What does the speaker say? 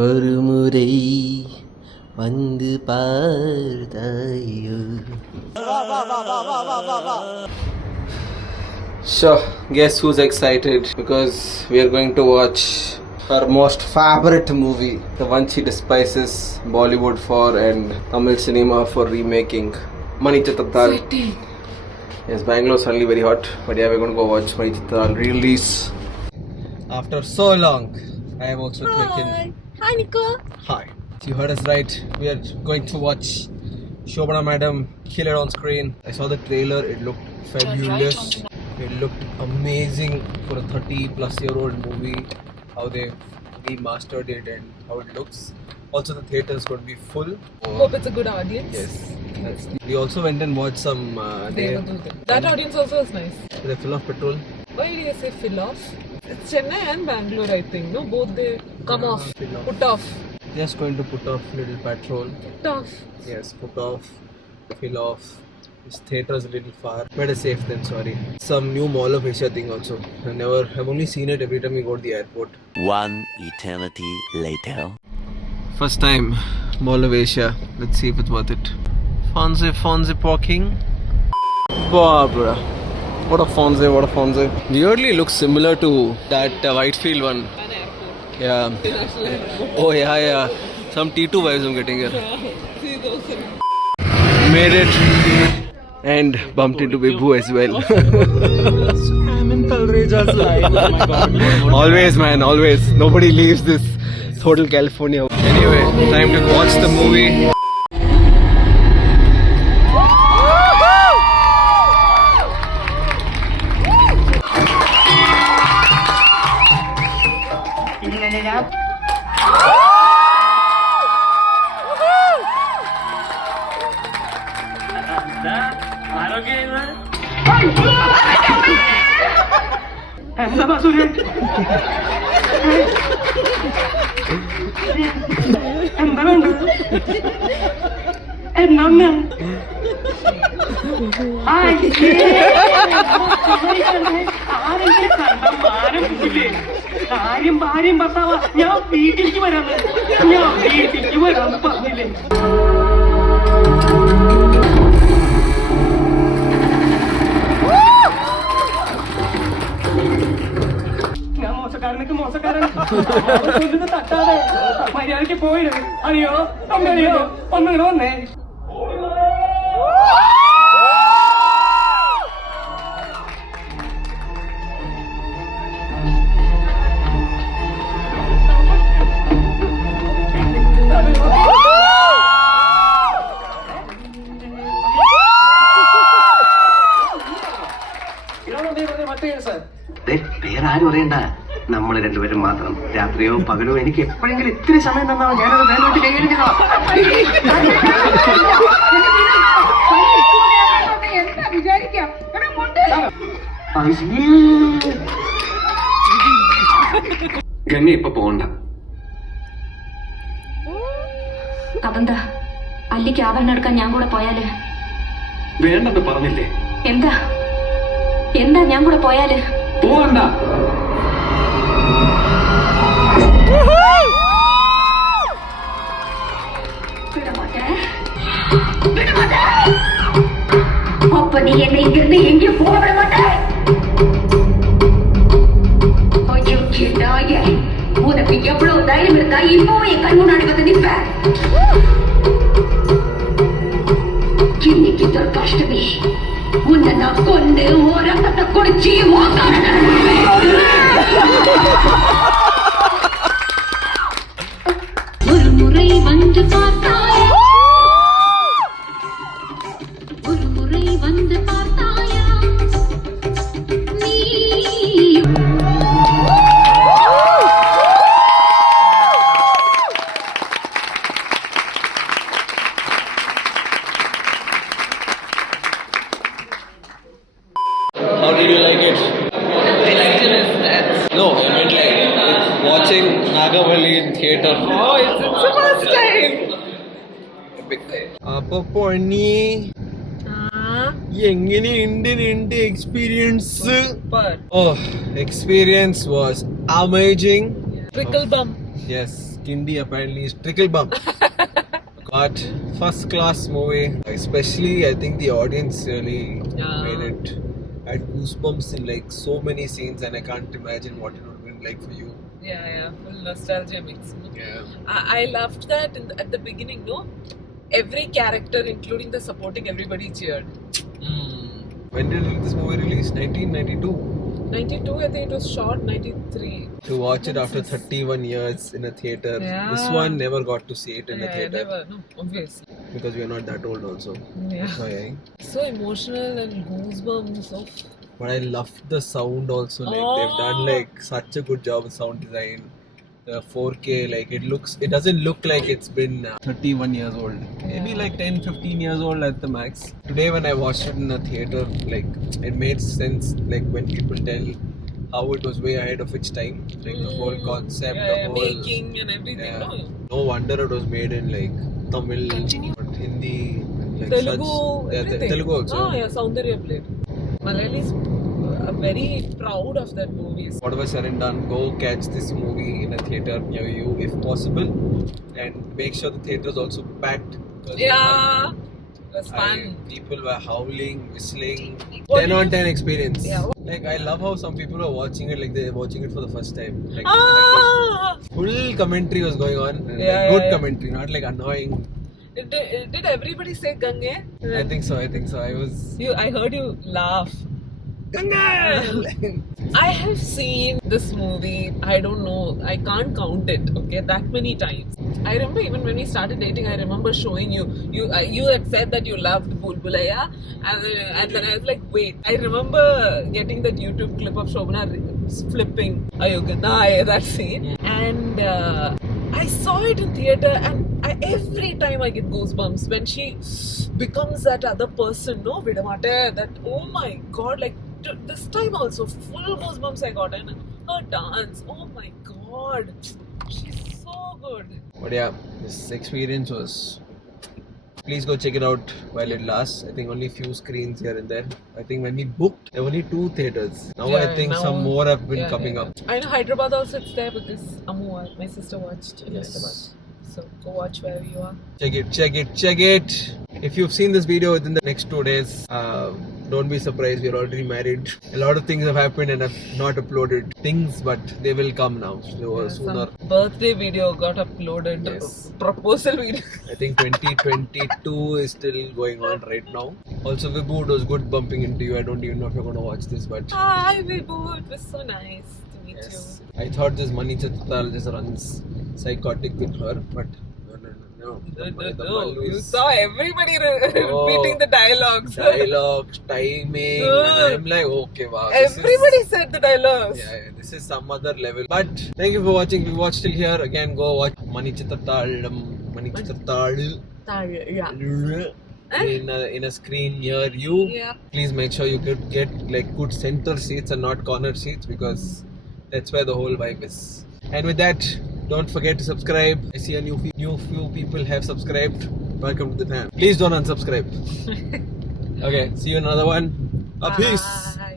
ஒரு முறை வந்து பார்த்தாயோ. So, guess who's excited? Because we are going to watch her most favorite movie, the one she despises Bollywood for and Tamil cinema for remaking, Manichittathal. Yes, Bangalore suddenly very hot, but yeah, we're going to go watch Manichittathal release. After so long, I have also taken... Hi, Nico. Hi. You heard us right. We are going to watch Shobana Madam kill it on screen. I saw the trailer. It looked fabulous. It looked amazing for a 30-plus-year-old movie. How they remastered it and how it looks. Also, the theatre is going to be full. Hope it's a good audience. Yes. We also went and watched some... That audience also is nice. They fill off petrol. Why do you say fill off? It's Chennai and Bangalore, I think. No, both they come off, put off. Just going to put off little petrol. Put off. Yes, put off, fill off. This theatre is a little far. Better safe than sorry. Some new Mall of Asia thing also. I've only seen it every time we go to the airport. One eternity later. First time, Mall of Asia. Let's see if it's worth it. Fonzie parking. Barbara. What a Fonzie. Weirdly looks similar to that Whitefield one. Yeah. Oh yeah. Some T2 vibes I'm getting here. See those. Made it. And bumped into Vibhu as well. I'm in Talreja's line. Oh my god. Always man, always. Nobody leaves this Hotel California. Anyway, time to watch the movie. കാര്യം ഭാര്യയും ഭർത്താവാ. ഞാൻ വീട്ടിലേക്ക് വരാന്ന് പറഞ്ഞില്ലേ. ഞാൻ മോശക്കാരൻ തട്ടാതെ മര്യാദക്ക് പോയിടും. അറിയോ അമ്മയോ ഒന്നിങ്ങനെ വന്നേ. വേറെ ആരും അറിയണ്ട, നമ്മള് രണ്ടുപേരും മാത്രം. രാത്രിയോ പകലോ എനിക്ക് എപ്പോഴെങ്കിലും ഇത്തിരി സമയം തന്നാ ഞാനത് വേണ്ടി കൈകാര്യം ചെയ്തോളാം. ഗംഗ ഇപ്പൊ പോണ്ട. അതെന്താ അല്ലിക്ക് ആഭരണം എടുക്കാൻ ഞാൻ കൂടെ പോയാല്? വേണ്ടെന്ന് പറഞ്ഞില്ലേ? എന്താ ഞാൻ കൂടെ പോയാല്? പോകണ്ട. அப்ப நீ என்னை இங்கிருந்து எங்கேயும் போக விட மாட்டே. உனக்கு எவ்வளவு தைரியம் இருந்தா இப்பவும் என் கண் முன்னாடி வந்து நிற்ப. இன்னைக்கு துர்காஷ்டமி. உன்னை நான் கொண்டு ஒரு ரத்தத்தை குடிச்சு ஒரு முறை வந்து பார்த்தாயா? ஒரு முறை வந்து பார்த்தாயா? நீ How did you like it? I liked it. No, I meant like watching Nagavalli in theatre. Oh, it's the first time. Epic. Appo ponni എങ്ങനെയുണ്ട് നിന്റെ experience? Super. Oh, experience was amazing. Trickle bum. Yes, Kindi apparently is trickle bump. But first class movie, especially I think the audience really made it. I had goosebumps in like so many scenes, and I can't imagine what it would have been like for you. Yeah, full nostalgia mix. Yeah. I loved that at the beginning, no? Every character, including the supporting, everybody cheered. When did this movie release? 1992. 92, I think it was shot. 93. To watch it after 31 years in a theater. Yeah. This one never got to see it in a theater Never. No, obviously. because we are not that old also. Yeah. That's why. So emotional and goosebumps. Oh. But I loved the sound also. Like they've done like such a good job with sound design. The 4K, like it doesn't look like it's been 31 years old. Maybe like 10-15 years old at the max. Today when I watched it in a theater, like it made sense. Like when people tell how it was way ahead of its time. Like the whole concept, the whole making and everything. yeah. No? No wonder it was made in like Tamil, Hindi, like Telugu, such. everything. Telugu also. Oh yeah, Soundarya played. Malayalis are very proud of that movie. Whatever said and done, go catch this movie in a theater near you if possible, and make sure the theater is also packed. Yeah, it was fun. People were howling, whistling. What 10 did on you- 10 experience. Yeah. Like I love how some people are watching it like they're watching it for the first time. Like, Ah! full commentary was going on. And Yeah, good yeah. commentary, not like annoying. Did everybody say Gange? I think so. I was. I heard you laugh. I have seen this movie, I don't know, I can't count it, okay, that many times. I remember even when we started dating, I remember showing you had said that you loved Bhool Bhulaiya, and then I was like, wait, I remember getting that YouTube clip of Shobana flipping Ayuganai, that scene, and I saw it in theater, and every time I get goosebumps when she becomes that other person, no, Vidamate, that, oh my god, like, this time also full goosebumps I got, and her dance, oh my god, she's so good. But yeah, this experience was. Please go check it out while it lasts. I think only few screens here and there. I think when we booked, there were only 2 theaters. Now I think some more have been coming up. I know Hyderabad also it's there because Ammu, my sister watched in Hyderabad. So go watch wherever you are. Check it. If you've seen this video within the next 2 days, don't be surprised. We're already married. A lot of things have happened and I've not uploaded things, but they will come now. They were sooner. Some birthday video got uploaded. Yes. Proposal video. I think 2022 is still going on right now. Also, Vibhu, it was good bumping into you. I don't even know if you're going to watch this, but Hi Vibhu, it was so nice to meet yes. you. I thought this Mani Chitratal just runs psychotic with her, but no. The Malu You is saw everybody repeating the dialogues. dialogues, timing, and I'm like, okay, wow. Everybody said the dialogues. Yeah, this is some other level. But thank you for watching. If you watched till here, again, go watch Mani Chitratal in a screen near you. Yeah. Please make sure you could get like good center seats and not corner seats because that's where the whole vibe is. And with that, don't forget to subscribe. I see a few people have subscribed. Welcome to the fam. Please don't unsubscribe. Okay, see you in another one. Peace. Bye.